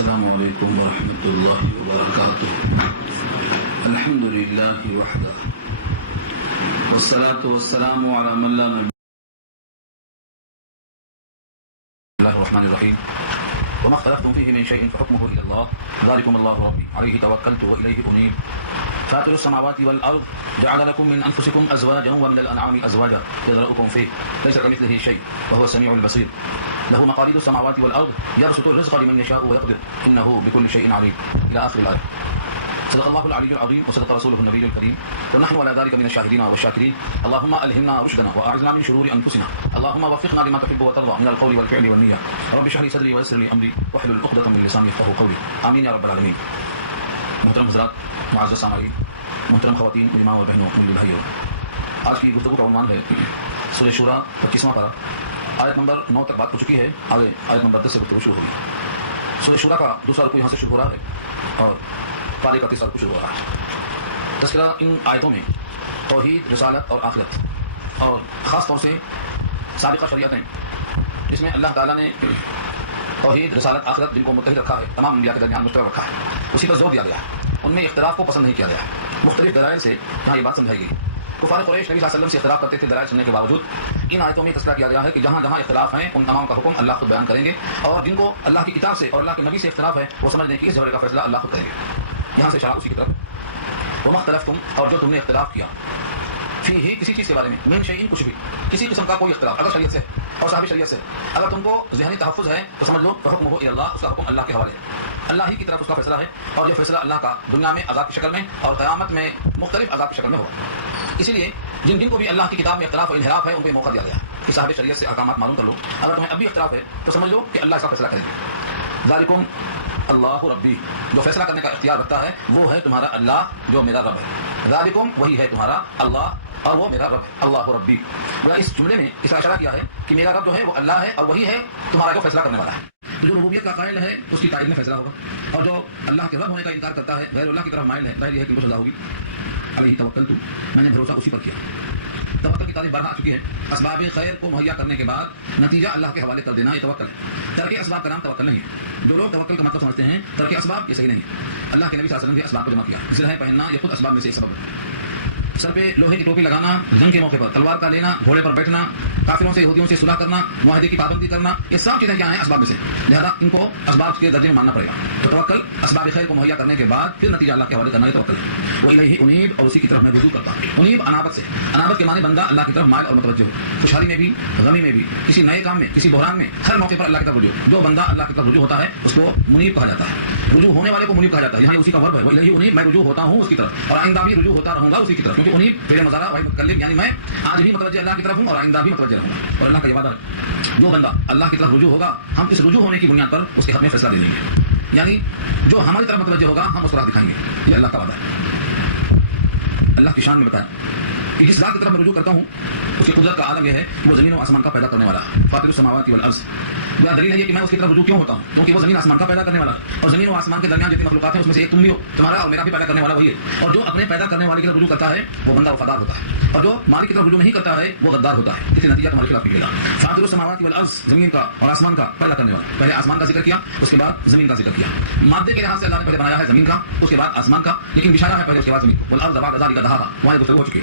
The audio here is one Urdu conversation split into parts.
السلام علیکم ورحمۃ اللہ وبرکاتہ. الحمد للہ وحدہ والصلاة والسلام علی من لا نبی. بسم اللہ الرحمن الرحیم. وما اختلفتم فيه من شيء فحكمه إلى الله ذلكم الله ربي عليه توكلت وإليه أنيب. فاطر السماوات والأرض جعل لكم من أنفسكم أزواجا ومن الأنعام أزواجا يذرؤكم فيه ليس كمثله شيء وهو السميع البصير. له مقاليد السماوات والأرض يبسط الرزق لمن يشاء ويقدر إنه بكل شيء عليم إلى آخر الآية. صدق الله العلي العظيم وصدق رسوله النبي الكريم ونحن على ذلك من الشاهدين والشاكرين. اللهم ألهمنا رشدنا وأعذنا من شرور أنفسنا. اللهم وفقنا لما تحب وترضى من القول والفعل والنية. رب اشرح لي صدري ويسر لي أمري واحلل عقدة من لساني يفقهوا قولي. آمين يا رب العالمين. محترم حضرات، معزز سامعین، محترم خواتین، علماء اور بہنوں، میرے بھائیوں، آج کی گفتگو کا عنوان ہے سورہ شورا 25واں پارہ. آیت نمبر 9 تک بات ہو چکی ہے، آگے آیت نمبر 10 سے گفتگو شروع ہوگی. سورہ شورا کا دوسرا رکوع یہاں سے شروع ہو رہا ہے اور پارے کا تیسرا رکوع شروع ہو رہا ہے. تذکرہ ان آیتوں میں توحید، رسالت اور آخرت اور خاص طور سے سابقہ شریعتیں جس میں اللہ تعالیٰ نے توحید، رسالت، آخرت جن کو متحد رکھا ہے، تمام انبیاء کے درمیان مشترک رکھا ہے، اسی پر زور دیا گیا ہے. ان میں اختلاف کو پسند نہیں کیا گیا ہے. مختلف دلائل سے یہاں یہ بات سمجھائی گئی. کفار قریش نبی صلی اللہ علیہ وسلم سے اختلاف کرتے تھے دلائل سننے کے باوجود. ان آیتوں میں تذکرہ کیا گیا ہے کہ جہاں جہاں اختلاف ہیں ان تمام کا حکم اللہ خود بیان کریں گے، اور جن کو اللہ کی کتاب سے اور اللہ کے نبی سے اختلاف ہے وہ سمجھنے کی اس جھگڑے کا فیصلہ اللہ خود کریں گے. یہاں سے اشارہ اسی کی طرف. وما اختلفتم، اور جو تم نے اختلاف کیا، فیہ کسی چیز کے بارے میں، من شیء کچھ بھی، کسی قسم کا کوئی اختلاف اگر شریعت سے اور صاحب شریعت سے، اگر تم کو ذہنی تحفظ ہے تو سمجھ لو فحکمہ الی اللہ، اس کا حکم اللہ کے حوالے ہے. اللہ ہی کی طرف اس کا فیصلہ ہے، اور یہ فیصلہ اللہ کا دنیا میں عذاب کی شکل میں اور قیامت میں مختلف عذاب کی شکل میں ہوگا. اسی لیے جن کو بھی اللہ کی کتاب میں اختلاف و انحراف ہے ان کو موقع دیا گیا کہ صاحب شریعت سے احکامات معلوم کر لو. اگر تمہیں اب بھی اختلاف ہے تو سمجھ لو کہ اللہ اس کا فیصلہ کرے گا. ذالکم اللہ ربی، جو فیصلہ کرنے کا اختیار رکھتا ہے وہ ہے تمہارا اللہ جو میرا رب ہے. ذالکم، وہی ہے تمہارا اللہ اور وہ میرا رب ہے. اللہ ربی، اس جملے میں اس کا اشارہ کیا ہے کہ میرا رب جو ہے وہ اللہ ہے اور وہی ہے تمہارا جو فیصلہ کرنے والا ہے. جو ربوبیت کا قائل ہے اس کی تائید میں فیصلہ ہوگا، اور جو اللہ کے رب ہونے کا انکار کرتا ہے، غیر اللہ کی طرف مائل ہے، ظاہر یہ ہے کہ ان کو سزا ہوگی. علیہ توکلت، میں نے بھروسہ اسی پر کیا. توکل کی تعریف بارہا آ چکی ہے. اسباب خیر کو مہیا کرنے کے بعد نتیجہ اللہ کے حوالے کر دینا، یہ توکل ہے. ترک اسباب کا نام توکل نہیں ہے. جو لوگ توکل کا مطلب سمجھتے ہیں ترک اسباب، یہ صحیح نہیں ہے. اللہ کے نبی صلی اللہ علیہ وسلم نے اسباب کو جمع کیا. زرہ پہننا یہ خود اسباب میں سے ایک سبب ہے. سر پہ لوہے کی ٹوپی لگانا، جنگ کے موقع پر تلوار کا لینا، گھوڑے پر بیٹھنا، کافروں سے یہودیوں سے صلح کرنا، معاہدے کی پابندی کرنا، یہ سب چیزیں کیا ہیں؟ اسباب میں سے. لہذا ان کو اسباب کے درجے میں ماننا پڑے گا. تو توکل اسباب خیر کو مہیا کرنے کے بعد پھر نتیجہ اللہ کے حوالے کرنا، یہ توکل ہے. وإلیہ انیب، اور اسی کی طرف میں رجوع کرتا ہوں. انیب انابت سے، انابت کے معنی بندہ اللہ کی طرف مائل اور متوجہ ہو. خوشحالی میں بھی، غمی میں بھی، کسی نئے کام میں، کسی بحران میں، ہر موقع پر اللہ کی طرف رجوع. جو بندہ اللہ کی طرف رجوع ہوتا ہے اس کو منیب کہا جاتا ہے. رجوع ہونے والے کو منیب کہا جاتا ہے. یہاں اسی کا ورب ہے. وإلیہ انیب، میں رجوع ہوتا ہوں اس کی طرف، اور آئندہ بھی رجوع ہوتا رہوں گا اسی کی طرف. کیونکہ انیب فعل مضارع وہی متکلم، یعنی میں آج بھی متوجہ اللہ کی طرف ہوں اور آئندہ بھی متوجہ رہوں گا. اور اللہ کا یہ وعدہ ہے جو بندہ اللہ کی طرف رجوع ہوگا ہم اس رجوع ہونے کی بنیاد پر اس کے حق میں فیصلہ دے دیں گے. یعنی جو ہماری طرف متوجہ ہوگا ہم اس کو راہ دکھائیں گے. یہ اللہ کا وعدہ ہے. اللہ کی شان میں بتایا کہ جس ذات کی طرف میں رجوع کرتا ہوں اس کی قدرت کا عالم یہ ہے وہ زمین و آسمان کا پیدا کرنے والا ہے. فاطر السماوات والارض، یہ دلیل ہے کہ میں اس کی طرف رجوع کیوں ہوتا ہوں، کیونکہ وہ زمین آسمان کا پیدا کرنے والا ہے. اور زمین و آسمان کے درمیان جتنی مخلوقات ہیں اس میں سے ایک تم بھی ہو، تمہارا اور میرا بھی پیدا کرنے والا وہی ہے. اور جو اپنے پیدا کرنے والے کی طرف رجوع کرتا ہے وہ بندہ وفادار ہوتا ہے، اور جو مالک کی طرف رجوع نہیں کرتا ہے وہ غدار ہوتا ہے. اس نتیجہ تمہارے خلاف نکلے گا. فاطر السماوات والارض، زمین کا اور آسمان کا پیدا کرنے والا. پہلے آسمان کا ذکر کیا، اس کے بعد زمین کا ذکر کیا. مادے کے لحاظ سے اللہ نے پہلے بنایا ہے زمین کا، اس کے بعد آسمان کا، لیکن بشارہ ہے پہلے اس کے بعد زمین. والارض بعد ذلک دہاها، وہاں گفتگو ہو چکی.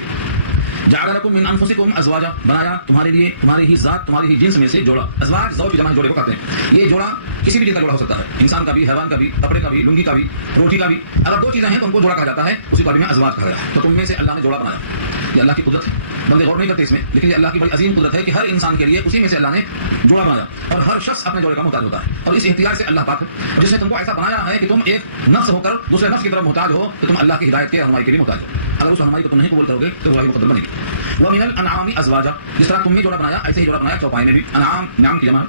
جعل لكم من انفسكم ازواجا، بنایا تمہارے لیے تمہاری ہی ذات تمہاری ہی جنس میں سے جوڑا. ازواج زوج کی جمع جوڑے کو کہتے ہیں. یہ جوڑا کسی بھی چیز کا جوڑا ہو سکتا ہے، انسان کا بھی، حیوان کا بھی، کپڑے کا بھی، لنگی کا بھی، روٹی کا بھی. اگر دو چیزیں ہیں تو ان کو جوڑا کہا جاتا ہے، اسی بارے میں ازواج کہا گیا. تو تم میں سے اللہ نے جوڑا بنایا. یہ اللہ کی قدرت ہے، بندے غور نہیں کرتے اس میں، لیکن یہ اللہ کی بڑی عظیم قدرت ہے کہ ہر انسان کے لیے اسی میں سے اللہ نے جوڑا بنایا، اور ہر شخص اپنے جوڑے کا محتاج ہوتا ہے. اور اس احتیاج سے اللہ پاک ہے جس نے تم کو ایسا بنایا ہے کہ تم ایک نفس ہو کر دوسرے نفس کی طرف محتاج ہو، تو تم اللہ کی ہدایت کے رہنمائی کے لیے محتاج ہو. اگر اس رہنمائی کو تم نہیں قبول کرو گے تو وہ مقدم بنے گی. ومن الانعام ازواجا، جس طرح تم نے جوڑا بنایا ایسے ہی جوڑا بنایا چوپائے میں بھی. انعام نعم کی جمع،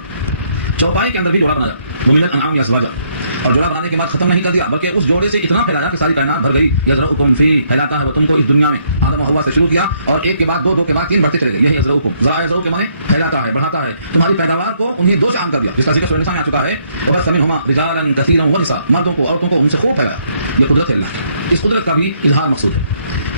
چوپائے کے اندر بھی جوڑا بنایا. ومن الانعام ازواجا، اور جوڑا بنانے کے بعد ختم نہیں کر دیا بلکہ اس جوڑے سے اتنا پھیلایا کہ ساری کائنات بھر گئی. یذرؤکم فیہ، پھیلاتا ہے وہ تم کو اس دنیا میں. آدم و حوا سے شروع کیا اور ایک کے بعد دو، دو کے بعد تین بڑھتے چلے گئے. یہی یذرؤکم، ذرا یذرؤ کے معنی پھیلاتا ہے، بڑھاتا ہے. تمہاری پیداوار کو انہیں دو سے عام کر دیا جس کا ذکر سورہ نساء میں آ چکا ہے. وبث منہما رجالا کثیرا ونساء، مردوں کو عورتوں کو ان سے خوب پھیلایا. یہ قدرت ہے اللہ کی. اس قدرت کا بھی اظہار مقصود ہے.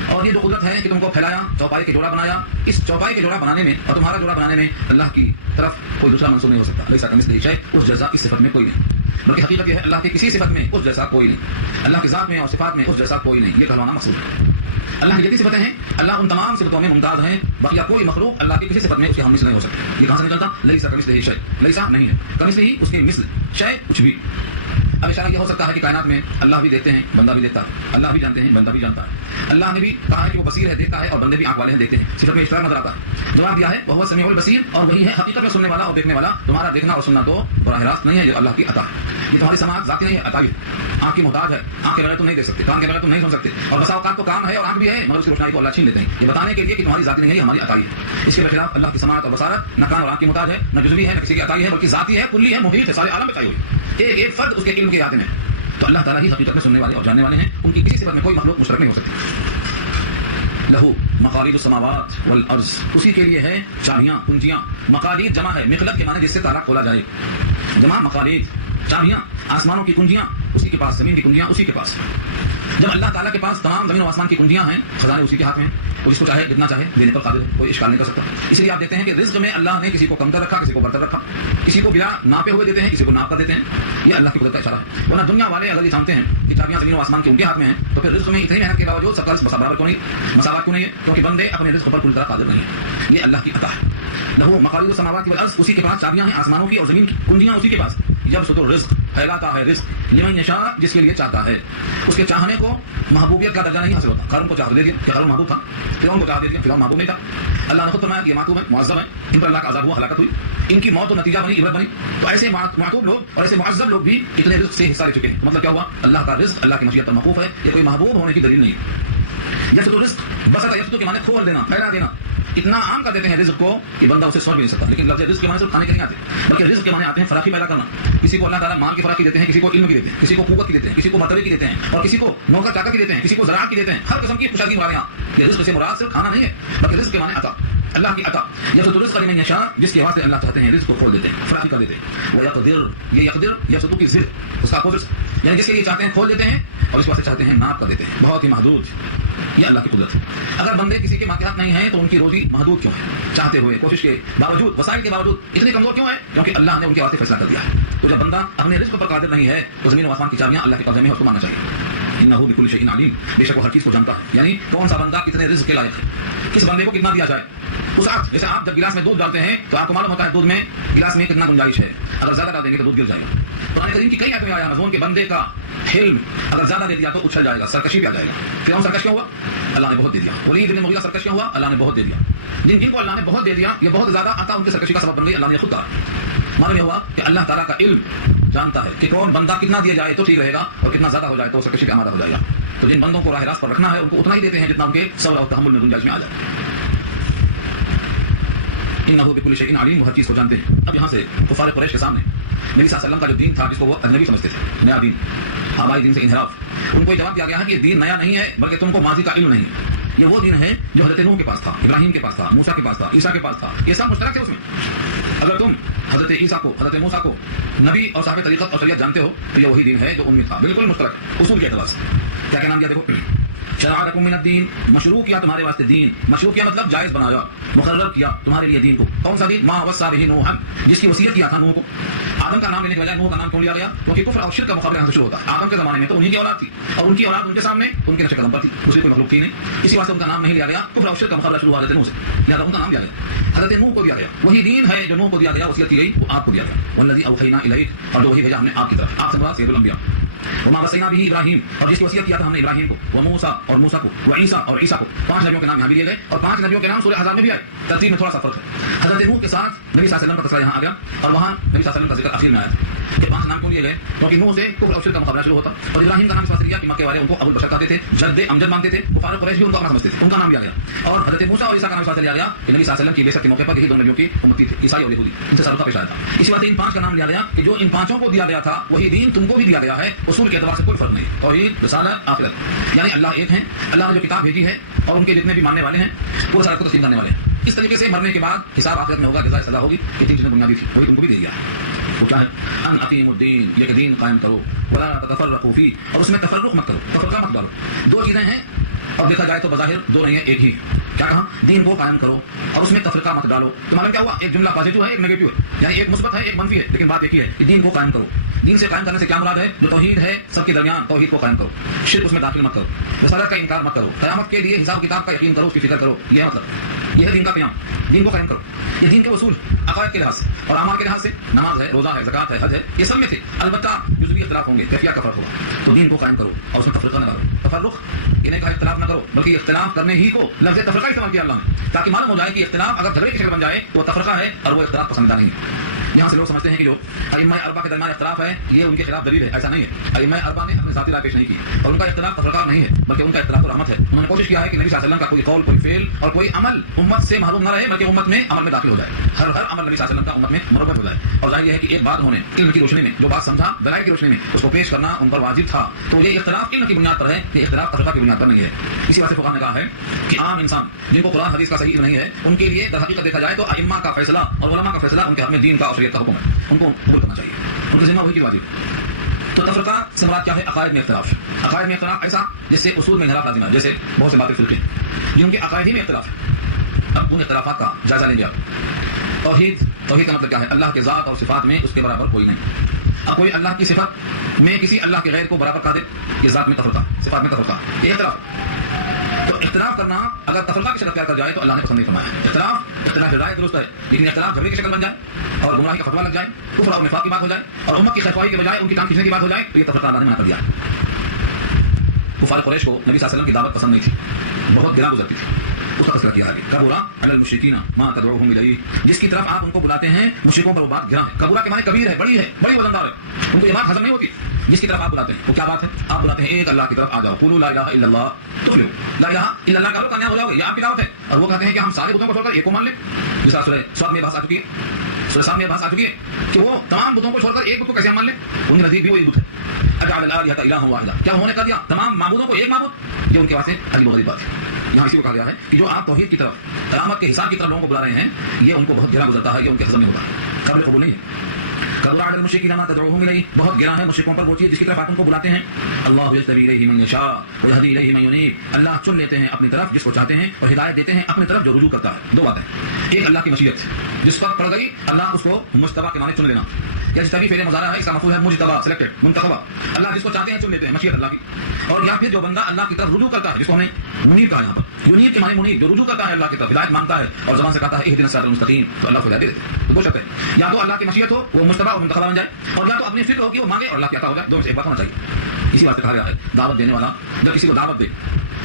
اور یہ جو قدرت ہے کہ تم کو پھیلایا، چوپائی کے جوڑا بنایا، اس چوپائی کے جوڑا بنانے میں اور تمہارا جوڑا بنانے میں اللہ کی طرف کوئی دوسرا منصوب نہیں ہو سکتا. لیسا کمثلہ شیء، اس جزا اس صفت میں کوئی نہیں. بلکہ حقیقت یہ ہے اللہ کی کسی صفت میں اس جیسا کوئی نہیں، اللہ کی ذات میں اور صفات میں اس جیسا کوئی نہیں، یہ کہلانا مقصود ہے۔ اللہ کی جتنی صفتیں ہیں اللہ ان تمام صفتوں میں ممتاز ہیں، بقیہ کوئی مخلوق اللہ کی کسی صفت میں اس کے ہم مثل نہیں ہو سکتے۔ یہ کہاں سے نکلتا؟ لیسا کمثلہ شیء، لیسا نہیں ہے، کمثلہ اس کے مثل، شیء کچھ بھی۔ اب اشارہ یہ ہو سکتا ہے کہ کائنات میں اللہ بھی دیکھتے ہیں، بندہ بھی دیکھتا ہے، اللہ بھی جانتے ہیں، بندہ بھی جانتا ہے۔ اللہ نے بھی کہا ہے کہ وہ بصیر ہے، دیکھتا ہے، اور بندے بھی آنکھ والے ہیں، دیکھتے ہیں، صفت میں اشتراک نظر آتا ہے۔ جواب دیا ہے وہ سمیع البصیر، اور وہی ہے حقیقت میں سننے والا اور دیکھنے والا۔ تمہارا دیکھنا اور سننا تو براہ راست نہیں ہے، جو اللہ کی عطا ہے۔ یہ تمہاری سماعت ذاتی نہیں ہے، عطائی ہے، آنکھ کی محتاج ہے، آنکھ کے بغیر تم نہیں دیکھ سکتے، کان کے بغیر تم نہیں سن سکتے، اور بسا اوقات تو کان ہے اور آنکھ بھی ہے مگر اس کی روشنائی کو اللہ چھین لیتے ہیں، یہ بتانے کے لیے کہ تمہاری ذاتی نہیں ہے، یہ ہماری عطائی ہے۔ اس کے خلاف اللہ کی سماعت اور بصارت نہ کان اور آنکھ کی محتاج ہے، نہ جزوی ہے، نہ کسی کی عطائی ہے، بلکہ ذاتی ہے، کلی ہے، محیط ہے، سارے عالم میں چھائی ہوئی، ایک فرد اس کے علم کے احاطے میں۔ تو اللہ تعالیٰ ہی حقیقت میں سننے والے اور جاننے والے ہیں، ان کی کسی صفت میں کوئی مخلوق مشترک نہیں ہو سکتی۔ لہو مقالید السماوات والارض، اسی کے لیے ہے چابیاں، کنجیاں۔ مقالید جمع ہے مخلت کے معنی جس سے تالا کھولا جائے، جمع مقالید، چابیاں، آسمانوں کی کنجیاں اسی کے پاس، زمین کی کنجیاں اسی کے پاس۔ جب اللہ تعالیٰ کے پاس تمام زمین و آسمان کی کنجیاں ہیں، خزانے اسی کے ہاتھ میں ہیں، وہ جس کو چاہے جتنا چاہے دینے پر قادر، کوئی اشکال نہیں کر سکتا۔ اسی لیے آپ دیکھتے ہیں کہ رزق میں اللہ نے کسی کو کمتر رکھا، کسی کو برتر رکھا، کسی کو بلا ناپے ہوئے دیتے ہیں، کسی کو ناپ کر دیتے ہیں، یہ اللہ کی قدرت کا اشارہ ہے۔ ورنہ دنیا والے اگر یہ جانتے ہیں کہ چابیاں زمین و آسمان کے ان کے ہاتھ میں ہیں، تو پھر رزق میں اتنی محنت کے باوجود سب کا رزق برابر کیوں نہیں، مساوات کیوں نہیں ہے؟ کیونکہ بندے اپنے رزق پر پوری طرح قادر نہیں ہیں، یہ اللہ کی عطا ہے۔ لہو مقالید السماوات والارض، اسی کے پاس چابیاں ہیں آسمانوں کی اور زمین کی کنجیاں اسی کے پاس۔ یبسط الرزق، پھیلاتا ہے رزق، لمن یشاء، جس کے لیے چاہتا ہے۔ اس کے چاہنے کو محبوبیت کا درجہ نہیں حاصل ہوتا۔ قارون کو چاہ دے دیا کہ قارون محبوب تھا، فرعون کو چاہ دے دیا، فرعون محبوب نہیں تھا۔ اللہ نے خود فرمایا کہ یہ معصوم ہے، معذب ہے، ان پر اللہ کا عذاب ہوا، ہلاکت ہوئی، ان کی موت و نتیجہ بنی، عبرت بنی۔ تو ایسے معصوم لوگ اور ایسے معذب لوگ بھی اتنے رزق سے حصہ لے چکے ہیں۔ مطلب کیا ہوا؟ اللہ کا رزق اللہ کی مشیت پر موقوف ہے، یہ کوئی محبوب ہونے کی دلیل نہیں ہے۔ یبسط الرزق، بسط یبسط کے معنی کھول دینا، پھیلا دینا، اتنا عام کر دیتے ہیں رزق کو کہ بندہ اسے سوچ بھی نہیں سکتا۔ لیکن لفظ رزق کے معنی صرف کھانے کے نہیں آتے، بلکہ رزق کے معنی آتے ہیں فراخی پیدا کرنا۔ کسی کو اللہ تعالیٰ مال کی فراخی دیتے ہیں، کسی کو علم کی دیتے ہیں، کسی کو قوت کی دیتے ہیں، کسی کو مرتبے کی دیتے ہیں، اور کسی کو نوکر چاکر کی دیتے ہیں، کسی کو زراعت کی دیتے ہیں، ہر قسم کی خوشحالی مراد یہاں۔ یہ رزق سے مراد صرف کھانا نہیں ہے، بلکہ رزق کے معنی عطا، اللہ کی عطا۔ یبسط الرزق لمن یشاء، جس کے واسطے اللہ چاہتے ہیں رزق کو کھول دیتے ہیں، فراخی کر دیتے ہیں۔ ویقدر، یہ یقدر یبسط کی ضد، اس کا اپوزٹ، یعنی جس کے لیے چاہتے ہیں کھول دیتے ہیں اور اس واسطے چاہتے ہیں ناپ کر دیتے ہیں، بہت ہی محدود۔ یہ اللہ کی قدرت ہے۔ اگر بندے کسی کے ماتحت نہیں ہیں تو ان کی روزی محدود کیوں ہے؟ چاہتے ہوئے، کوشش کے باوجود، وسائل کے باوجود اتنے کمزور کیوں ہے؟ کیونکہ اللہ نے ان کے واسطے فیصلہ کر دیا ہے۔ تو جب بندہ اپنے رزق پر قادر نہیں ہے تو زمین و آسمان کی چابیاں اللہ کے قبضے میں ہے، اس کو ماننا چاہیے۔ انہ بکل شیء علیم، بے شک وہ ہر چیز کو جانتا ہے، یعنی کون سا بندہ کتنے رزق کے لائق ہے، کس بندے کو کتنا دیا جائے۔ اس وقت جیسے آپ جب گلاس میں دودھ ڈالتے ہیں تو آپ کو معلوم ہوتا ہے دودھ میں گلاس میں کتنا گنجائش ہے، اگر زیادہ ڈال دیں گے تو دودھ گر جائے گا۔ قرآن کریم کی کئی آیتوں میں آیا مضمون کہ بندے کا حلم اگر زیادہ دے دیا تو اچھل جائے گا، سرکشی پہ آ جائے گا۔ فرعون سرکش کیوں ہوا؟ اللہ نے بہت دے دیا۔ ولید بن مغیرہ سرکش کیوں ہوا؟ اللہ نے بہت دے دیا۔ جن کو اللہ نے بہت دے دیا، یہ بہت زیادہ عطا ان کی سرکشی کا سبب بن گئی، اللہ نے خود کہا۔ معلوم یہ ہوا کہ اللہ تعالیٰ کا علم جانتا ہے کہ کون بندہ کتنا دیا جائے تو ٹھیک رہے گا اور کتنا زیادہ ہو جائے تو سرکشی کا آمادہ ہو جائے گا۔ تو جن بندوں کو راہ راست پر رکھنا ہے ان کو اتنا ہی دیتے ہیں جتنا ان کے صبر اور تحمل میں گنجائش میں آ جائے۔ انہ بکل شیء علیم، وہ ہر چیز کو جانتے ہیں۔ اب یہاں سے کفار قریش کے سامنے نبی صلی اللہ علیہ وسلم کا جو دین تھا جس کو وہ اجنبی سمجھتے تھے، نیا دین، آبائی دین سے انحراف، ان کو جواب دیا گیا ہے کہ دین نیا نہیں ہے بلکہ تم کو ماضی کا علم نہیں ہے۔ یہ وہ دین ہے جو حضرت نوح کے پاس تھا، ابراہیم کے پاس تھا، موسیٰ کے پاس تھا، عیسیٰ کے پاس تھا، یہ سب مشترک ہے اس میں۔ اگر تم حضرت عیسیٰ کو، حضرت موسیٰ کو نبی اور صاحب طریقت اور شریعت جانتے ہو تو یہ وہی دین ہے جو ان میں تھا، بالکل مشترک اصول کے اعتبار سے۔ کیا کیا نام دیا دیکھو، شرع لکم من الدین، مشروع کیا تمہارے واسطے دین، مشروع کیا مطلب جائز بنایا، مقرر کیا تمہارے لیے دین کو۔ کون سا دین؟ ما وصى به نوح، جس کی وصیت کیا تھا نوح کو۔ آدم کا نام لینے کے بجائے نوح کا نام کیوں لیا گیا؟ کیونکہ کفر اور شرک کا مقابلہ یہاں سے شروع ہوتا ہے۔ آدم کے زمانے میں تو انہی کی اولاد تھی اور ان کی اولاد ان کے سامنے ان کے نقش قدم پر تھی، دوسری کوئی مخلوق تھی نہیں، اسی واسطے ان کا نام نہیں لیا گیا۔ کفر اور شرک کا مقابلہ شروع ہوا حضرت نوح سے، لہٰذا ان کا نام دیا گیا، حضرت نوح کو دیا گیا۔ وہی دین ہے جو نوح کو دیا گیا، وصیت کی گئی، وہ آپ کو دیا گیا۔ والذی اوحینا الیک، اور جو وہی بھیجا ہم نے آپ کی طرف، آپ سے مراد سید الانبیاء۔ وما وصینا به ابراہیم، اور جس کی وصیت کیا تھا ہم نے ابراہیم کو، وموسیٰ اور موسیٰ کو، وعیسیٰ اور عیسیٰ کو۔ 5 نبیوں کے نام یہاں بھی لیے گئے اور 5 نبیوں کے نام سورہ احزاب میں بھی آئے، ترتیب میں تھوڑا سا فرق ہے۔ حضرت نوح کے ساتھ نبی صلی اللہ علیہ وسلم کا تذکرہ یہاں آ گیا اور وہاں نبی صلی اللہ علیہ وسلم کا ذکر آخر میں آیا۔ یہ 5 نام کیوں لیے گئے؟ کیونکہ نوح سے کفر اور شرک کا مقابلہ شروع ہوتا، اور ابراہیم کا نام اس واسطے لیا کہ مکے والے ان کو ابو البشر کہتے تھے، جد امجد مانتے تھے، کفار قریش بھی ان کو اپنا سمجھتے تھے، ان کا نام لیا گیا۔ اور حضرت موسیٰ اور عیسیٰ کا نام اس واسطے لیا گیا کہ نبی صلی اللہ علیہ وسلم کی بعثت کے موقع پر یہی 2 نبیوں کی امتی تھے، عیسائی اور یہودی، ان سے سابقہ پیش آیا تھا۔ اس واسطے ان 5 کا نام لیا گیا کہ جو ان 5 کو دیا گیا تھا وہی دین تم کو بھی دیا گیا ہے، اصول کے اعتبار سے کوئی فرق نہیں، توحید، رسالت، آخرت، یعنی اللہ ایک ہیں، اللہ نے جو کتاب بھیجی ہے اور ان کے جتنے بھی ماننے والے ہیں وہ سارے کو تسلیم کرنے والے ہیں۔ اس طریقے سے مرنے کے بعد حساب آخرت میں ہوگا، جزائے سزا ہوگی، یہ 3 چیزیں بنیادی تھی، وہی تم کو بھی دے دیا ہے۔ وہ کیا ہے؟ ان اقیموا الدین، یہ کہ دین قائم کرو، ولا تتفرقوا فیہ، اور اس میں تفرق مت کرو، تفرقہ مت ڈالو۔ 2 چیزیں ہیں اور دیکھا جائے تو بظاہر 2 نہیں ہے، ایک ہی۔ کیا کہا؟ دین کو قائم کرو اور اس میں تفرقہ مت ڈالو۔ تو معلوم کیا ہوا؟ ایک جملہ پازیٹو ہے، ایک نیگیٹو ہے، یعنی ایک مثبت ہے، ایک منفی ہے، لیکن بات ایک ہی ہے کہ دین کو قائم کرو۔ دین سے قائم کرنے سے کیا مراد ہے؟ جو توحید ہے سب کے درمیان توحید کو قائم کرو، شرک اس میں داخل مت کرو، رسالت کا انکار مت کرو، قیامت کے لیے حساب کتاب کا یقین کرو، اس کی فکر کرو. یہ مطلب یہ ہے دین کا قیام، دین کو قائم کرو. یہ دین کے اصول عقائد کے لحاظ سے اور اعمال کے لحاظ سے نماز ہے، روزہ ہے، زکات ہے، حج ہے، یہ سب میں تھے. البتہ جزوی اختلاف ہوں گے، کیفیت کا فرق ہوگا. تو دین کو قائم کرو اور اس میں تفرقہ نہ کرو. تفرق یہ نہیں کہا اختلاف نہ کرو، بلکہ اختلاف کرنے ہی کو لفظ تفرقہ استعمال کیا اللہ نے، تاکہ معلوم ہو جائے کہ اختلاف اگر جھگڑے کی شکل بن جائے تو وہ تفرقہ ہے اور وہ اختلاف پسندیدہ نہیں ہے. یہاں سے لوگ سمجھتے ہیں کہ جو ائمہ اربعہ کے درمیان اختلاف ہے یہ ان کے خلاف دلیل ہے. ایسا نہیں ہے. ائمہ اربعہ نے اپنی ذاتی رائے پیش نہیں کی اور ان کا اختلاف تفرقہ نہیں ہے، بلکہ ان کا اختلاف رحمت ہے. انہوں نے کوشش کیا ہے کہ نبی صلی اللہ علیہ وسلم کا کوئی قول، کوئی فعل اور کوئی عمل امت سے محروم نہ رہے، بلکہ امت میں عمل میں داخل ہو جائے. ہر عمل نبی صلی اللہ علیہ وسلم کا امت میں مرغوب ہو جائے. اور ظاہر یہ ہے کہ ایک بات انہوں نے علم کی روشنی میں جو بات سمجھا، دلائل کی روشنی میں اس کو پیش کرنا ان پر واجب تھا. تو یہ اختلاف علم کی بنیاد پر ہے، یہ اختلاف تفرقہ کی بنیاد پر نہیں ہے. اسی وجہ سے فقہاء نے کہا ہے کہ عام انسان جن کو قرآن حدیث کا صحیح علم نہیں ہے، ان کے لیے در حقیقت دیکھا جائے تو ائمہ کا فیصلہ اور علماء کا فیصلہ ان کے حق میں دین کا اور شریعت کا حکم ہے، ان کو قبول کرنا چاہیے، ان کی ذمہ وہی کی واجب. تو تفرقہ سے مراد کیا ہے؟ عقائد میں اختلاف. عقائد میں اختلاف ایسا جس سے اصول میں انحراف لازم ہے، جیسے بہت سے باتیں فرقے جن کے عقائد ہی میں اختلاف ہے. اب ان اختلافات کا جائزہ لیں گے. توحید کا مطلب کیا ہے؟ اللہ کے ذات اور صفات میں اس کے برابر کوئی نہیں. اب کوئی اللہ کی صفت میں کسی اللہ کے غیر کو برابر کر دے، یہ ذات میں تفرقہ، صفات میں تفرقہ، یہ اختلاف. تو اختلاف کرنا اگر تفرقہ کی شکل اختیار کر جائے تو اللہ نے پسند نہیں فرمایا. اختلاف رائے درست ہے، لیکن اختلاف جھگڑے کی شکل بن جائے اور گمراہی کا فتویٰ لگ جائے، کفر اور نفاق کی بات ہو جائے اور امت کی خیرخواہی کے بجائے ان کی ٹانگ کھینچنے کی بات ہو جائے تو یہ تفرقہ اللہ نے منع کر دیا. کفار قریش کو نبی صلی اللہ علیہ وسلم کی دعوت پسند نہیں تھی، بہت گرا گزرتی تھی. اس کا تذکرہ کیا ہے. کبرا علی المشرکین ما تدعوهم الیہ، جس کی طرف آپ ان کو بلاتے ہیں مشرکوں پر وہ بات گرا ہے. کبرا کے معنی کبیر ہے، بڑی ہے، بڑی وزندار ہے. ان کو یہ بات ہضم نہیں ہوتی. جس کی طرف آپ بلاتے ہیں وہ کیا بات ہے؟ آپ بلاتے ہیں ایک اللہ کی طرف آ جاؤ، قولوا لا الہ الا اللہ تفلحوا. لا الہ الا اللہ کا کامیاب ہو جاؤ گے، یہ آپ کی دعوت ہے. اور وہ کہتے ہیں کہ ہم سارے بتوں کو چھوڑ کر ایک کو مان لیں. جس طرح سورہ صاد میں بحث آ چکی ہے، سورہ صاد میں بحث آ چکی ہے کہ وہ تمام بتوں کو چھوڑ کر ایک بت کو کیسے مان لیں. ان کے نزدیک بھی وہی بت ہے. اجعل الالهة الها واحدا، کیا انہوں نے کہہ دیا تمام معبودوں کو ایک معبود؟ یہ ان کے واسطے عجیب و غریب بات ہے. یہاں اسی کو کہا گیا ہے کہ جو آپ توحید کی طرف، قیامت کے حساب کی طرف لوگوں کو بلا رہے ہیں، یہ ان کو بہت گرا گزرتا ہے، یہ ان کے ہضم میں ہوتا ہے، قابل قبول نہیں ہے. کبرا علی المشرکین ما تدعوهم الیہ، بہت گرا ہے مشرکوں پر وہ چیز جس کی طرف آپ ان کو بلاتے ہیں. اللہ یجتبی الیہ من یشاء ویہدی الیہ من ینیب، اللہ چن لیتے ہیں اپنی طرف جس کو چاہتے ہیں اور ہدایت دیتے ہیں اپنی طرف جو رجوع کرتا ہے. دو باتیں، ایک اللہ کی مشیت جس پر پڑ گئی اللہ اس کو مجتبی کے معنی چن لینا. یجتبی فعل مضارع ہے، اس کا مفعول ہے مجتبی، سلیکٹڈ، منتخب. اللہ جس کو چاہتے ہیں چن لیتے ہیں، مشیت اللہ کی. اور یا پھر جو بندہ اللہ کی طرف رجوع کرتا ہے، جس کو ہم نے منیب کہا یہاں پر. منیب کے معنی منیب، جو رجوع کرتا ہے اللہ کی طرف، ہدایت مانگتا ہے اور زبان سے کہتا ہے اہدنا الصراط المستقیم، تو اللہ کو ہدایت دیتے ہیں. تو دو شرطیں، یا تو اللہ کی مشیت ہو وہ مجتبی اور منتخب بن جائے، اور یا تو اپنی فکر ہو کہ وہ مانگے اور اللہ کی عطا ہو جائے. دونوں سے ایک بات ہونا چاہیے. اسی بات سے کہا گیا ہے دعوت دینے والا جب کسی کو دعوت دے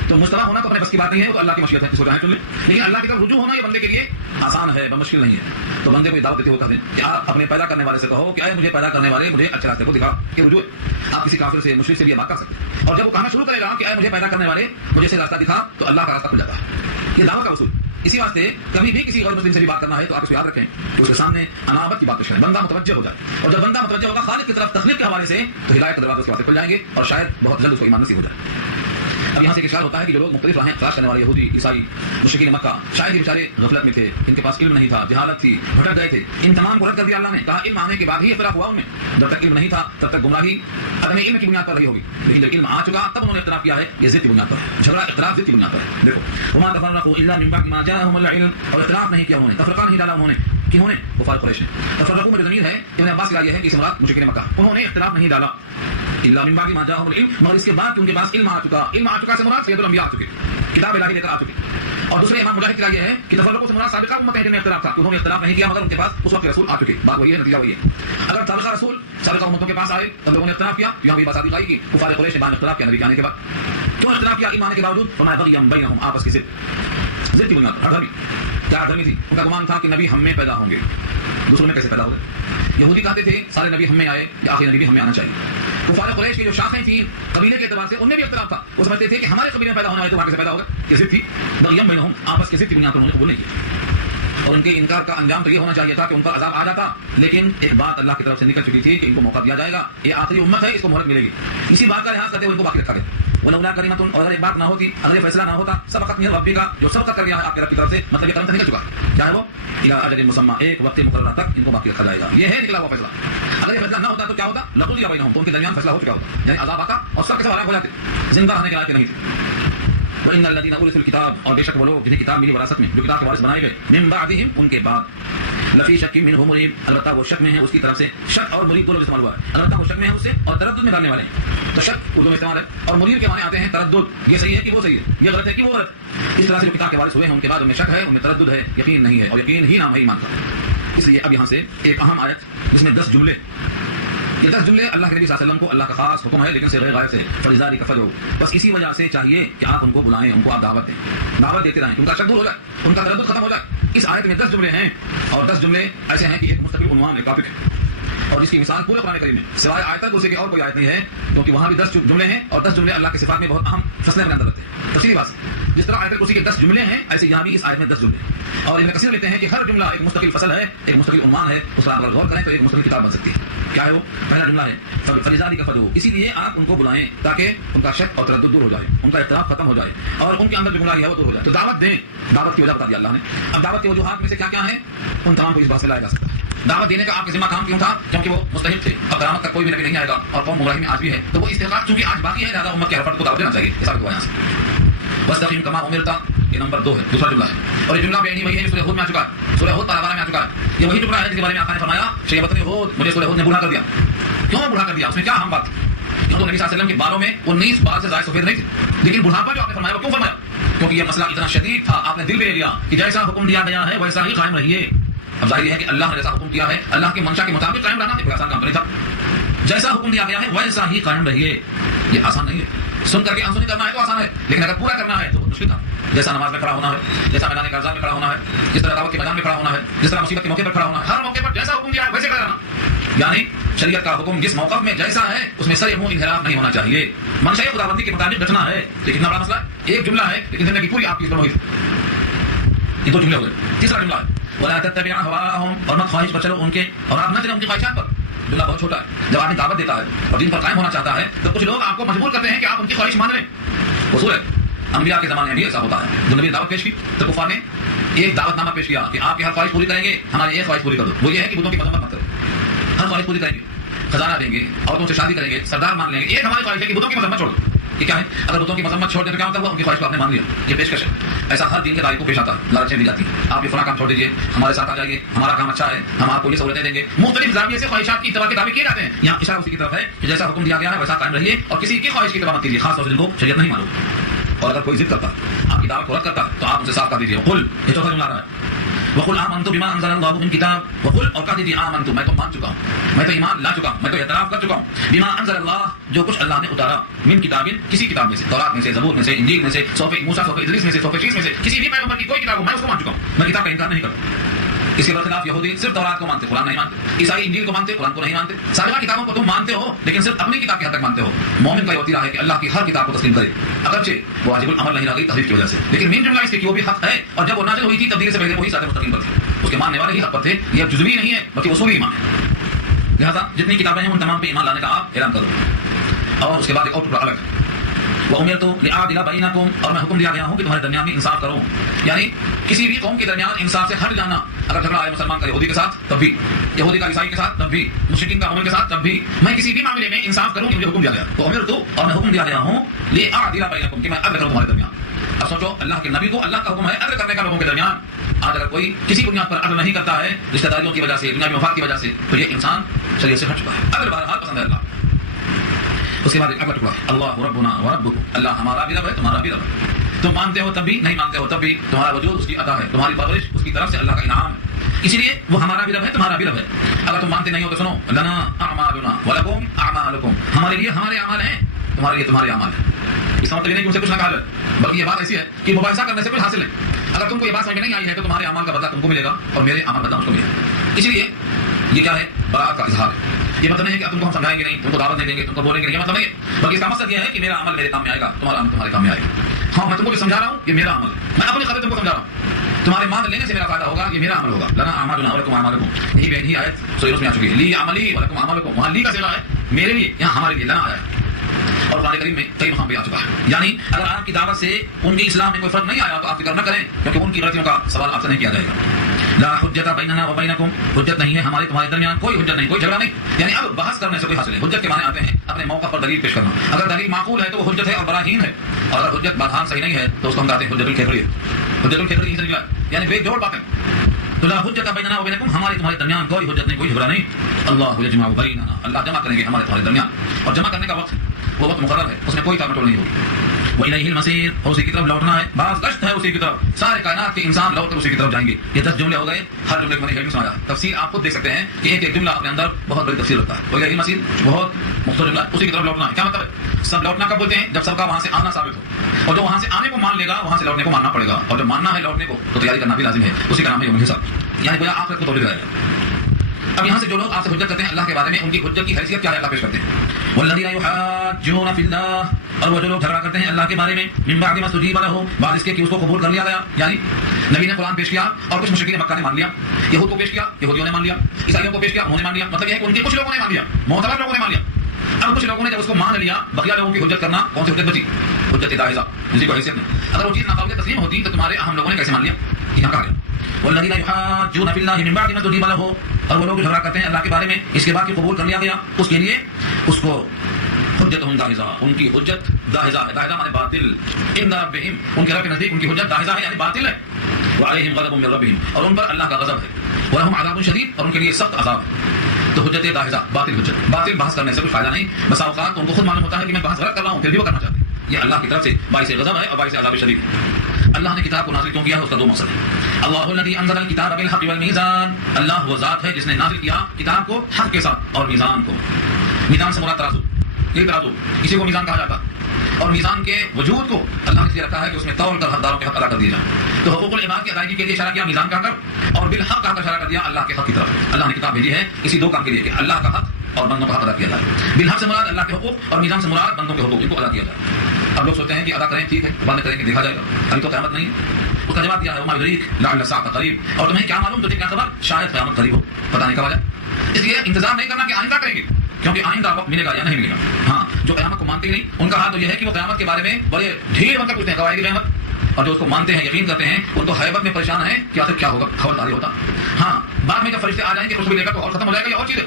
تو مجتبی ہونا تو اپنے بس کی بات نہیں ہے، وہ تو اللہ کی مشیت ہے، کس کو چاہے چن لیں. لیکن اللہ کی طرف رجوع ہونا یہ بندے کے لیے آسان ہے، مشکل نہیں ہے. تو بندے کو دعوت دیتے ہوئے کہہ دیں کہ آپ اپنے پیدا کرنے والے سے کہو کہ اے مجھے پیدا کرنے والے مجھے اچھے راستے کو دکھا. کہ رجوع آپ کسی کافر سے، مشرک سے بھی یہ بات کر سکتے ہیں. اور جب وہ کہنا شروع کرے گا کہ اے مجھے پیدا کرنے والے مجھے سے راستہ دکھا، تو اللہ کا راستہ کھل جاتا ہے. یہ دعوت کا اصول. اسی واسطے کبھی بھی کسی غیر مسلم سے بھی بات کرنا ہے تو آپ اس کو یاد رکھیں کہ اس کے سامنے انابت کی بات کریں، بندہ متوجہ ہو جائے. اور جب بندہ متوجہ ہوگا خالق کی طرف تخلیق کے حوالے سے تو ہدایت کے دروازے اس کے واسطے کھل جائیں گے اور شاید بہت جلد اس کو ایمان نصیب ہو جائے. اب یہاں سے اشارہ ہوتا ہے کہ جو لوگ مختلف راہیں تلاش کرنے والے یہودی، عیسائی، مشرکین مکہ، شاید یہ بیچارے غفلت میں تھے، ان کے پاس علم نہیں تھا، جہالت تھی، بھٹک گئے تھے. ان تمام کو رد کر دیا اللہ نے. کہا علم آنے کے بعد ہی اختلاف ہوا ان میں. جب تک علم نہیں تھا تب تک گمراہی عدم علم کی بنیاد پر رہی ہوگی. لیکن جب علم آ چکا تب انہوں نے اختلاف کیا ہے. یہ ضد کی بنیاد پر ہے، جھگڑا اختلاف ضد کی بنیاد پر ہے. دیکھو وما تفرقوا الا من بعد ما جاءهم العلم، اور اختلاف نہیں کیا انہوں نے، تفرقہ نہیں ڈالا انہوں نے. کنہوں نے؟ کفار قریش نے. تفرقوا میں جو ضمیر ہے ابن عباس کی رائے ہے کہ اس مراد مشرکین مکہ، انہوں نے اختلاف نہیں ڈالا. الا من بعد ما جاءهم العلم، مگر اس کے بعد کہ ان کے پاس علم آ چکا. علم آ چکا سے مراد سید الانبیاء آ چکے، کتاب الہی لے کر آ چکے. اور دوسرے امام مجاہد کی رائے ہے کہ تفرقوں سے مراد سابقہ امتیں جن میں اختلاف تھا، انہوں نے اختلاف نہیں کیا مگر ان کے پاس اس وقت رسول آ چکے. بات وہی ہے، نتیجہ وہی ہے. اگر سابقہ رسول سابقہ امتوں کے پاس آئے تب لوگوں نے اختلاف کیا، یہاں بھی بات ثابت آئی کہ کفار قریش نے بعد اختلاف کیا نبی آنے کے بعد. کیوں اختلاف کیا؟ علم آنے کے باوجود فما بغیا بینہم، آپس کی ضد کی بنیاد پر. ہردھمی کیا ہردھمی تھی؟ ان کا گمان تھا کہ نبی ہم میں پیدا ہوں گے، دوسروں میں کیسے پیدا ہو گئے. یہودی کہتے تھے سارے نبی ہم میں آئے یا آخری نبی بھی ہم میں آنا چاہیے. کفار قریش کی جو شاخیں تھیں قبیلے کے اعتبار سے ان میں بھی اختلاف تھا. وہ سمجھتے تھے کہ ہمارے قبیلے میں پیدا ہونے والے تو وہاں سے پیدا ہوگا. یہ ضد تھی، بغیا بینہم، آپس کی ضد کی بنیاد پر انہوں نے قبول نہیں کیا. اور ان کے انکار کا انجام تو یہ ہونا چاہیے تھا کہ ان پر عذاب آ جاتا. لیکن ایک بات اللہ کی طرف سے نکل چکی تھی کہ ان کو موقع دیا جائے گا، یہ آخری امت ہے، اس کو مہلت ملے گی. اسی بات کا لحاظ کرتے ہوئے ان کو باقی رکھا گیا. ولولا کلمۃ، اور اگر ایک بات نہ ہوتی، اگر یہ فیصلہ نہ ہوتا، سبقت من ربک، جو سبقت کر گیا ہے آپ کے رب کی طرف سے، مطلب یہ قدم نکل چکا. کیا ہے وہ؟ الی اجل مسمى، ایک وقت مقررہ تک ان کو باقی رکھا جائے گا. یہ ہے نکلا ہوا فیصلہ. اگر یہ فیصلہ نہ ہوتا تو کیا ہوتا؟ لقضی بینہم، تو ان کے درمیان فیصلہ ہو چکا ہوتا، یعنی عذاب آتا اور سب کے سب ہلاک ہو جاتے، زندہ رہنے کے لائق نہیں تھے. وَإِنَّ الَّذِينَ أُورِثُوا الْكِتَابَ، اور بے شک وہ لوگ جنہیں کتاب ملی وراثت میں، جو کتاب کے وارث بنائے گئے، من بعدہم، ان کے بعد، لفی شک منہ مریب، البتہ وہ شک میں ہے اس کی طرف سے. شک اور مریب دونوں استعمال ہوا ہے. البتہ وہ شک میں ہے اس سے اور تردد میں کرنے والے ہیں. تو شک اردو میں استعمال ہے اور مریب کے معنی آتے ہیں تردد، یہ صحیح ہے کہ وہ صحیح ہے، یہ غلط ہے کہ وہ غلط ہے. اس طرح سے جو کتاب کے وارث ہوئے ہیں ان کے بعد ان میں شک ہے، ان میں تردد ہے، یقین نہیں ہے، اور یقین ہی نام ہے ایمان کا. اس لیے اب یہاں سے ایک اہم آیت جس میں 10 جملے، یہ 10 جملے اللہ کے نبی صلی اللہ علیہ وسلم کو اللہ کا خاص حکم ہے لیکن صیغہ غائب سے فلذالک فدعوا، بس اسی وجہ سے چاہیے کہ آپ ان کو بلائیں، ان کو آپ دعوت دیں، دعوت دیتے رہیں، ان کا شک دور ہو جائے، ان کا تردد ختم ہو جائے. اس آیت میں 10 جملے ہیں اور 10 جملے ایسے ہیں کہ ایک مستقل عنوان ایک ٹاپک ہے اور جس کی مثال پورے قرآن کریم میں سوائے آیت الکرسی کے اور کوئی آیت نہیں ہے، کیونکہ وہاں بھی 10 جملے ہیں اور 10 جملے اللہ کے صفات میں بہت اہم فصلیں اپنے اندر رکھتے ہیں. تفصیلی بات جس طرح آیت الکرسی کے 10 جملے ہیں ایسے یہاں بھی اس آیت میں 10 جملے ہیں اور ابن کثیر لکھتے ہیں کہ ہر جملہ ایک مستقل فصل ہے، ایک مستقل عنوان ہے. اس پر اگر غور کریں تو ایک مستقل کتاب بن سکتی ہے. کیا ہے وہ؟ پہلا جملہ ہے فلذالک فدعوا، اسی لیے آپ ان کو بلائیں تاکہ ان کا شک اور تردد دور ہو جائے، ان کا اختلاف ختم ہو جائے اور ان کے اندر جو گمراہی ہے وہ دور ہو جائے. تو دعوت دیں، دعوت کی وجہ بتا دیا اللہ نے. اب دعوت کی وجوہات میں سے کیا کیا ہیں ان تمام کو اس بات سے لایا جا سکتا ہے. دعوت دینے کا آپ کا ذمہ کام کیوں تھا؟ کیونکہ وہ مستحق تھے. اب قیامت تک کوئی بھی نبی نہیں آئے گا اور قوم گمراہی میں آج بھی ہے، تو وہ استحقاق چونکہ آج باقی ہے لہٰذا امت کی ہر فرد کو دعوت دینا چاہیے. یہ ثابت ہوا یہاں سے. واستقیم کما امرت، یہ نمبر 2 ہے، دوسرا جملہ ہے اور یہ جملہ بھی وہی ہے جو سورہ ہود میں آ چکا ہے. سورہ ہود پارہ 12 میں آ چکا ہے. یہ وہی ٹکڑا ہے جس کے بارے میں آقا نے فرمایا شیبۃ ہود، مجھے سورہ ہود نے بوڑھا کر دیا. کیوں بوڑھا کر دیا؟ اس میں کیا اہم بات تھی؟ کیوں تو نبی صلی اللہ علیہ وسلم کے بالوں میں 19 بال سے زائد سفید نہیں تھے، لیکن بڑھاپا جو آپ نے فرمایا وہ کیوں فرمایا؟ کیونکہ یہ مسئلہ اتنا شدید تھا، آپ نے دل میں لے لیا کہ جیسا حکم دیا گیا ہے ویسا ہی قائم رہیے. اب ظاہر ہے کہ اللہ نے جیسا حکم کیا ہے اللہ کے منشا کے مطابق قائم رہنا ایک آسان کام نہیں تھا. جیسا حکم دیا گیا ہے ویسا ہی قائم رہیے، یہ آسان نہیں ہے. سن کر کے انسنی کرنا ہے تو آسان ہے، لیکن اگر پورا کرنا ہے تو بہت مشکل تھا. جیسا نماز میں کھڑا ہونا ہے، جیسا میدان کارزار میں کھڑا ہونا ہے، جس طرح دعوت کے میدان میں کھڑا ہونا ہے، جس طرح مصیبت کے موقع پر کھڑا ہونا ہے، ہر موقع پر جیسا حکم دیا ہے ویسے کھڑا رہنا. یعنی شریعت کا حکم جس موقف میں جیسا ہے اس میں سر منہ انحراف نہیں ہونا چاہیے، منشاء خداوندی کے مطابق ڈٹنا ہے. لیکن بڑا مسئلہ ایک جملہ ہے لیکن زندگی پوری آپ کی طرح ہوئی. یہ 2 جملے ہو گئے. تیسرا جملہ ہے ولا تتبع اهواءهم، اور مت خواہش پر چلو ان کے، اور آپ نہ چلیں ان کی خواہشات پر. جملہ بہت چھوٹا ہے. جب آدمی دعوت دیتا ہے اور دین پر قائم ہونا چاہتا ہے تو کچھ لوگ آپ کو مجبور کرتے ہیں کہ آپ ان کی خواہش مان لیں. اصول ہے انبیاء کے زمانے میں بھی ایسا ہوتا ہے. جب نبی دعوت پیش کی تو کفار نے ایک دعوت نامہ پیش کیا کہ آپ کی ہر خواہش پوری کریں گے، ہماری ایک خواہش پوری کر دو. وہ یہ ہے کہ بتوں کی مذمت مت کرو، ہر خواہش پوری کریں گے، خزانہ دیں گے، عورتوں سے شادی کریں گے، سردار مان لیں گے. ایک ہماری خواہش ہے کہ بتوں کی مذمت چھوڑ دو. یہ کیا ہے؟ اگر بتوں کی مذمت چھوڑ دیں تو کیا ہوتا ہے؟ ان کی خواہش کو آپ نے مان لیا. یہ پیشکش ہے. ایسا ہر دین کے داعی کو پیش آتا ہے. لالچیں دی جاتی ہیں، آپ یہ فلاں کام چھوڑ دیجیے، ہمارے ساتھ آ جائیے، ہمارا کام اچھا ہے، ہم آپ کو یہ سہولتیں دیں گے. مختلف زاویے سے خواہشات کی اتباع کے دعوے کیے جاتے ہیں. یہاں اشارہ اسی کی طرف ہے کہ جیسا حکم دیا گیا ہے ویسا قائم رہیے اور کسی کی خواہش کی اتباع مت کیجیے، خاص طور سے جن کو شریعت نہیں معلوم. اور اگر کوئی ضد کرتا آپ کی دعوت کو رد کرتا تو آپ ان سے صاف کر دیجیے قل، یہ چوتھا جملہ رہا ہے وقل آمنت بما انزل اللہ من کتاب، وقل اور کہہ دیجیے آمنت، میں تو مان چکا ہوں، میں تو ایمان لا چکا ہوں، میں تو اعتراف کر چکا ہوں بما انزل اللہ، جو کچھ اللہ نے اتارا، من کتاب، کسی کتاب میں سے، تورات میں سے، زبور میں سے، انجیل میں سے، صحف موسیٰ، صحف ادریس میں سے، صحف شیس میں سے، کسی بھی پیغمبر کی کوئی کتاب ہو میں اس کو مان چکا ہوں. میں کتاب کا انکار نہیں کرتا. اس کے برخلاف یہودی صرف تورات کو مانتے، قرآن نہیں مانتے. عیسائی انجیل کو مانتے، قرآن کو نہیں مانتے. ساری کتابوں کو تم مانتے ہو لیکن صرف اپنی کتاب کی حد تک مانتے ہو. مومن کا یہ وطیرہ ہے کہ اللہ کی ہر کتاب کو تسلیم کرے، اگرچہ وہ واجب العمل نہیں رہ گئی تحریف کی وجہ سے، لیکن مین جملہ اس کے کہ وہ بھی حق ہے اور جب وہ نازل ہوئی تھی تبدیلی سے پہلے وہی ساتھ مستقیم پر تھے، اس کے ماننے والے ہی حق پر تھے. یہ جزوی نہیں ہے بلکہ اصولی ایمان ہے. لہٰذا جتنی کتابیں ہیں ان تمام پہ ایمان لانے کا آپ اعلان کرو. اور اس کے بعد ایک اور ٹکڑا الگ وَأُمِرْتُ لِأَعْدِلَ بَيْنَكُمْ، اور میں حکم دیا گیا ہوں کہ تمہارے درمیان میں انصاف کروں. یعنی کسی بھی قوم کے درمیان انصاف سے ہٹ جانا. اگر جھگڑا ہے مسلمان کا یہودی کے ساتھ تب بھی، یہودی کا عیسائی کے ساتھ تب بھی، مشرکین کا مومن کے ساتھ تب بھی، میں کسی بھی معاملے میں انصاف کروں کہ مجھے حکم دیا گیا. وَأُمِرْتُ، اور میں حکم دیا گیا ہوں لِأَعْدِلَ بَيْنَكُمْ، کہ میں عدل کروں تمہارے درمیان. اب سوچو اللہ کے نبی کو اللہ کا حکم ہے عدل کرنے کا لوگوں کے درمیان. آج اگر کوئی کسی بنیاد پر عدل نہیں کرتا ہے رشتہ داریوں کی وجہ سے، دنیاوی مفاد کی وجہ سے، تو یہ انسان شریعت سے ہٹ چکا ہے. عدل بہرحال پسند ہے اللہ. اس کے بعد ایک اگلا ٹکڑا اللہ ربنا وربکم، اللہ ہمارا بھی رب ہے تمہارا بھی رب ہے. تم مانتے ہو تب بھی، نہیں مانتے ہو تب بھی، تمہارا وجود اس کی عطا ہے، تمہاری پرورش اس کی طرف سے اللہ کا انعام ہے. اسی لیے وہ ہمارا بھی رب ہے تمہارا بھی رب ہے. اگر تم مانتے نہیں ہو تو سنو لنا اعمالنا ولکم اعمالکم، ہمارے لیے ہمارے اعمال ہیں، تمہارے لیے تمہارے اعمال ہیں. اس کا مطلب یہ نہیں کہ ان سے کچھ نہ کہا جائے، بلکہ یہ بات ایسی ہے کہ مباحثہ کرنے سے کچھ حاصل ہے. اگر تم کو یہ بات سمجھ میں نہیں آئی ہے تو تمہارے اعمال کا بدلہ تم کو ملے گا اور میرے اعمال بدلہ مجھ کو ملے گا. اسی لیے یہ کیا ہے؟ برات کا اظہار ہے. یہ مطلب نہیں ہے کہ تم کو ہم سمجھائیں گے نہیں، تم کو دعوت نہیں دیں گے، تم کو بولیں گے نہیں، یہ مطلب نہیں ہے. بلکہ اس کا مقصد یہ ہے کہ میرا عمل میرے کام میں آئے گا، تمہارا عمل تمہارے کام میں آئے گا. ہاں میں تم کو بھی سمجھا رہا ہوں، یہ میرا عمل ہے، میں اپنی خاطر تم کو سمجھا رہا ہوں، تمہارے مان لینے سے میرا فائدہ ہوگا، یہ میرا عمل ہوگا. لنا اعمالنا ولکم اعمالکم، یہی آیت سورہ میں آ چکی ہے. لی عملی ولکم اعمالکم، وہاں لی کا صیغہ ہے میرے لیے، یہاں ہمارے لیے لنا آیا ہے. اور قرآن کریم میں کئی مقام پہ آ چکا ہے. یعنی اگر آپ کی دعوت سے ان کی اسلام میں کوئی فرق نہیں آیا تو آپ فکر نہ کریں، کیونکہ ان کی غلطیوں کا سوال آپ سے نہیں کیا جائے گا. لا حجت بیننا و بینکم، حجت نہیں ہے ہمارے تمہارے درمیان، کوئی حجت نہیں، کوئی جھگڑا نہیں. یعنی اب بحث کرنے سے کوئی حاصل ہے. حجت کے معنی آتے ہیں اپنے موقع پر دلیل پیش کرنا. اگر دلیل معقول ہے تو وہ حجت ہے اور براہین ہے، اور اگر حجت برہان صحیح نہیں ہے تو اس کو ہم کہتے ہیں حجت الکھیتری. حجت الکھیتری یعنی بے جوڑ باتیں. تو لا حجت بیننا و بینکم، ہمارے تمہارے درمیان کوئی حجت نہیں، کوئی جھگڑا نہیں. اللہ یجمع بیننا، اللہ جمع کریں گے ہمارے تمہارے درمیان، اور جمع کرنے کا وقت وہ وقت مقرر ہے، اس میں کوئی ٹال مٹول نہیں ہوگی. وإلیہ المصیر، اور اسی کی طرف لوٹنا ہے، بعض گشت ہے اسی کی طرف، سارے کائنات کے انسان لوٹ کر اسی کی طرف جائیں گے. یہ 10 جملے ہو گئے، ہر جملے کو میں نے ہیڈنگ سمجھا. تفسیر آپ خود دیکھ سکتے ہیں کہ ایک ایک جملہ اپنے اندر بہت بڑی تفسیر رکھتا ہے. وإلیہ المصیر بہت مختصر جملہ، اسی کی طرف لوٹنا ہے. کیا مطلب ہے؟ سب لوٹنا کب بولتے ہیں؟ جب سب کا وہاں سے آنا ثابت ہو، اور جو وہاں سے آنے کو مان لے گا وہاں سے لوٹنے کو ماننا پڑے گا، اور جب ماننا ہے لوٹنے کو تو تیاری کرنا بھی لازم ہے. اسی کا نام ہے یوم الحساب، یعنی گویا آخرت کو توڑ دیا گا. اب یہاں سے جو لوگ آپ سے حجت کرتے ہیں اللہ کے بارے میں، ان کی حجت کی حیثیت کیا ہے اللہ پیش کرتے ہیں. والذین یحاجون فی اللہ، اور وہ جو لوگ جھگڑا کرتے ہیں اللہ کے بارے میں، من بعد ما استجیب لہ، بعد اس کے کہ اس کو قبول کر لیا گیا، یعنی نبی نے قرآن پیش کیا اور کچھ مشرکین مکہ نے مان لیا، یہود کو پیش کیا یہودیوں نے مان لیا، عیسائیوں کو پیش کیا انہوں نے مان لیا. مطلب یہ ہے کہ ان کے کچھ لوگوں نے مان لیا، معتبر لوگوں نے مان لیا. اب کچھ لوگوں نے جب اس کو مان لیا، بقیہ لوگوں کی حجت کرنا، کون سی حجت بچی؟ حجت داحضہ، جس کو حیثیت نہیں. اگر وہ چیز ناقابل تسلیم ہوتی تو تمہارے اہم لوگوں نے کیسے مان لیا؟ یہاں کہا گیا والذین یحاجون فی اللہ من بعد ما استجیب لہ، اور وہ لوگ جھگڑا کرتے ہیں اللہ کے بارے میں اس کے بعد کہ قبول کر لیا گیا اس کے لیے، اس کو حجتہم داحضہ، ان کی حجت داحضہ ہے. داحضہ مانے باطل. عند ربہم، ان کے رب کے نزدیک ان کی حجت داحضہ ہے یعنی باطل ہے. وعلیہم غضب من ربہم، اور ان پر اللہ کا غضب ہے. ولہم عذاب شدید، اور ان کے لیے سخت عذاب ہے. تو حجت داحضہ باطل حجت، باطل بحث کرنے سے کوئی فائدہ نہیں. بسا اوقات تو ان کو خود معلوم ہوتا ہے کہ میں بحث غلط کر رہا ہوں، پھر بھی وہ کرنا چاہتے ہیں. یہ اللہ کی طرف سے باعث غضب ہے اور باعث عذاب شدید. اللہ نے کتاب کو نازل کیوں کیا ہے؟ اس کا دو مقصد ہے. اللہ الذی انزل الکتاب بالحق والمیزان، اللہ وہ ذات ہے جس نے نازل کیا کتاب کو حق کے ساتھ اور میزان کو. میزان سے مراد ترازو، یہ ترازو اسی کو میزان کہا جاتا ہے. اور میزان کے وجود کو اللہ نے اس لیے رکھا ہے کہ اس میں تول کر حقداروں کے حق ادا کر دیے جائیں. تو حقوق العباد کی ادائیگی کے لیے اشارہ کیا میزان کا کر، اور بالحق کا اشارہ کر دیا اللہ کے حق کی طرف. اللہ نے کتاب بھیجی ہے اسی دو کام کے لیے کہ اللہ کا حق اور بندوں کا حق ادا کیا جائے. بالحق سے مراد اللہ کے حقوق، اور میزان سے مراد بندوں کے حقوق، ان کو ادا کیا جائے. اب لوگ سوچتے ہیں کہ ادا کریں ٹھیک ہے، بعد میں کریں گے دیکھا جائے گا، ابھی تو قیامت نہیں ہے. اس کا جواب دیا ہے وما یدریک لعل الساعة قریب، اور تمہیں کیا معلوم، تجھے کیا خبر شاید قیامت قریب ہو، پتہ نہیں کب آ جائے. اس لیے انتظار نہیں کرنا کہ آئندہ کریں گے، کیونکہ آئندہ وقت ملے گا یا نہیں ملے گا. ہاں جو قیامت کو مانتے ہی نہیں ان کا حال تو یہ ہے کہ وہ قیامت کے بارے میں بڑے ڈھیر بن کر پوچھتے ہیں کب آئے گی قیامت، اور جو اس کو مانتے ہیں یقین کرتے ہیں ان کو حیبت میں پریشان ہے کہ آخر کیا ہوگا، خبرداری ہوتا. ہاں بعد میں جب فرشتے آ جائیں گے خوشبو لے کر تو اور ختم ہو جائے گا یا اور چیز ہے.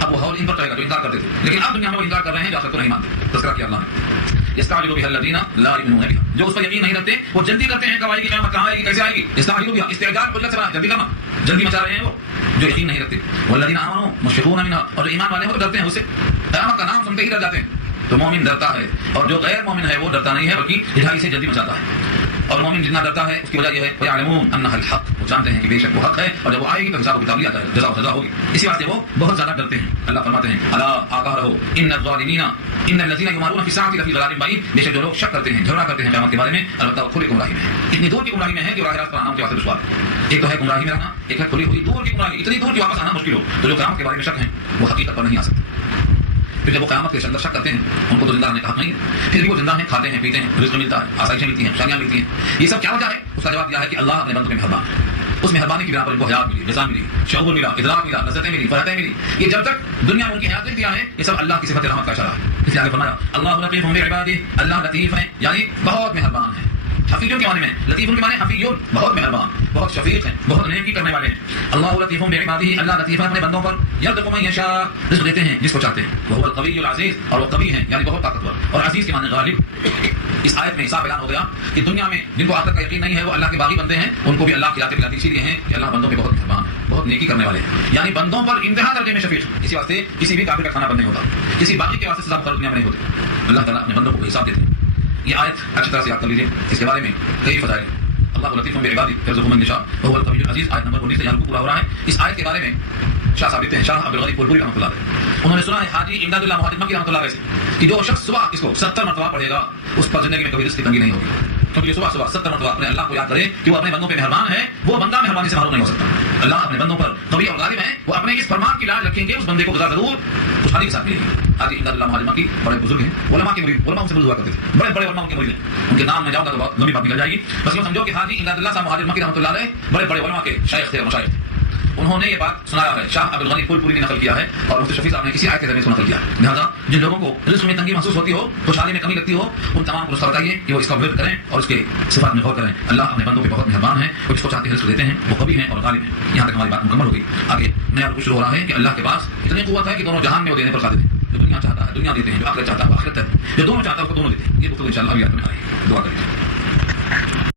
اب وہ حول ان پر چلے گا جو انکار کرتے تھے، لیکن اب دنیا میں وہ انکار کر رہے ہیں جو آخر کو نہیں مانتے. تذکرہ کیا اللہ نے یستعجل بها الذین لا یؤمنون بها، جو اس پر یقین نہیں رکھتے وہ جلدی کرتے ہیں کب آئے گی قیامت، کہاں آئے گی، کیسے آئے گی. استعجل بها استعجال قلت سے بنا جلدی کرنا، جلدی مچا رہے ہیں وہ جو یقین نہیں رکھتے. والذین آمنوا مشفقون منها، اور جو ایمان والے ہیں وہ ڈرتے ہیں اس سے، قیامت کا نام سنتے ہی ڈر جاتے ہیں. تو مومن ڈرتا ہے، اور جو غیر مومن ہے وہ ڈرتا نہیں ہے بلکہ ڈھائی سے جلدی مچاتا ہے. اور مومن جتنا ڈرتا ہے اس کی وجہ یہ ہے وَيَعْلَمُونَ أَنَّهَا الْحَقُّ، وہ جانتے ہیں کہ بے شک وہ حق ہے، اور جب وہ آئے گی تو حساب و کتاب لیا جائے گا، جزا و سزا ہوگی. اسی واسطے وہ بہت زیادہ ڈرتے ہیں. اللہ فرماتے ہیں الا آگاہ رہو ان الظالمین ان الذین یمارون فی الساعۃ لفی ضلال بعید، بے شک جو لوگ شک کرتے ہیں جھگڑا کرتے ہیں قیامت کے بارے میں البتہ وہ کھلی گمراہی میں ہے. اتنی دور کی گمراہی میں ہے کہ راہ راست پر آنا ان کے واسطے دشوار ہے. ایک تو ہے گمراہی میں رہنا، ایک ہے کھلی ہوئی دور کی گمراہی، اتنی دور کی واپس آنا مشکل ہو. تو جو قیامت کے بارے میں شک ہیں وہ حقیقت پر نہیں آ سکتے. پھر جب وہ قیامت کے اندر شک کرتے ہیں ان کو تو زندہ رہنے کا حق نہیں ہے، پھر بھی وہ زندہ ہیں، کھاتے ہیں، پیتے ہیں، رزق ملتا ہے، آسائشیں ملتی ہیں، شادیاں ملتی ہیں. یہ سب کیا وجہ ہے؟ اس کا جواب دیا ہے کہ اللہ اپنے بندوں پہ مہربان ہے. اس مہربانی کی بنا پر ان کو حیات ملی، غذا ملی، شعور ملا، ادراک ملا، لذتیں ملی، فرحتیں ملی. یہ جب تک دنیا میں ان کی حیات لکھ دیا ہے یہ سب اللہ کی صفت رحمت کا اشارہ ہے. اس لیے آگے فرمایا اللہ لطیف بعبادہ، اللہ لطیف ہے یعنی بہت مہربان ہے. حفیظ کے معنی میں، لطیف کے معنی حفیظ بہت مہربان، بہت شفیق ہیں، بہت نیکی کرنے والے ہیں. اللہ لطیف بعبادہ، اللہ لطیف ہے اپنے بندوں پر. یرزق من یشاء، رزق دیتے ہیں جس کو چاہتے ہیں. وہ القوی العزیز، اور وہ قوی ہیں یعنی بہت طاقتور، اور عزیز کے معنی غالب. اس آیت میں صاف اعلان ہو گیا کہ دنیا میں جن کو آخرت کا یقین نہیں ہے وہ اللہ کے باغی بندے ہیں، ان کو بھی اللہ کھلاتے پلاتے اسی لیے ہیں کہ اللہ بندوں پہ بہت مہربان ہے، بہت نیکی کرنے والے ہیں، یعنی بندوں پر انتہا درجے میں شفیق. اسی واسطے کسی بھی کافر کا کھانا بند نہیں ہوتا، کسی باغی کے واسطے سزا مقرر دنیا میں نہیں ہوتے. اللہ تعالیٰ اپنے بندوں کو حساب دیتے ہیں. یہ آیت اچھی طرح سے یاد کر لیجیے، اس کے بارے میں کئی فضائل ہیں. اللہ لطیف بعبادہ یرزق من یشاء وهو القوی العزیز، آیت نمبر 19 سے یہاں رکوع پورا ہو رہا ہے. اس آیت کے بارے میں شاہ صاحب لکھتے ہیں، شاہ عبدالغنی پورپوری رحمۃ اللہ علیہ، انہوں نے سنا ہے حاجی امداد اللہ مہاجر مکی رحمۃ اللہ علیہ سے کہ جو شخص صبح اس کو 70 مرتبہ پڑھے گا اس پر زندگی میں کبھی رزق کی تنگی نہیں ہوگی. کیونکہ جو صبح 70 مرتبہ اپنے اللہ کو یاد کرے کہ وہ اپنے بندوں پہ مہربان ہے، وہ بندہ مہربانی سے محروم نہیں ہو سکتا. اللہ اپنے بندوں پر قوی اور غالب ہیں، وہ اپنے اس فرمان کی لاج رکھیں گے، اس بندے کو غذا ضرور خوشحالی کے ساتھ ملے گی. حاجی امداد اللہ مہاجر مکی بڑے بزرگ ہیں، علماء کے مرید، علماء ان سے دعا کرتے تھے، بڑے بڑے علماء ان کے مرید ہیں. ان کے نام میں جاؤں گا تو بہت لمبی بات نکل جائے گی، بس یہ سمجھو کہ حاجی امداد اللہ صاحب مہاجر مکی رحمۃ اللہ علیہ بڑے بڑے علماء کے شیخ تھے اور مشائخ تھے. انہوں نے یہ بات سنایا ہے، شاہ عبدالغنی پورپوری نے نقل کیا ہے، اور مفتی شفیع صاحب نے کسی آیت کے ذریعے سے نقل کیا ہے. لہٰذا جن لوگوں کو رزق میں تنگی محسوس ہوتی ہو، خوشحالی میں کمی لگتی ہو، ان تمام کو نصیحت بتائیے کہ وہ اس کا ورد کریں اور اس کے صفات میں غور کریں. اللہ اپنے بندوں پہ بہت مہربان ہے، وہ جس کو چاہتے ہیں رزق دیتے ہیں، وہ قوی ہیں اور غالب ہیں. یہاں تک ہماری بات مکمل ہوگی. آگے نیا رکوع شروع ہو رہا ہے کہ اللہ کے پاس اتنی قوت ہے کہ دونوں جہان میں وہ دینے پر قادر ہے. جو دنیا چاہتا ہے دنیا دیتے ہیں، جو آخرت چاہتا ہے وہ آخرت ہے، جو دونوں چاہتا ہے وہ دونوں دیتے ہیں. یہ گفتگو انشاءاللہ ابھی آیت میں آ رہی ہے. دعا کریں.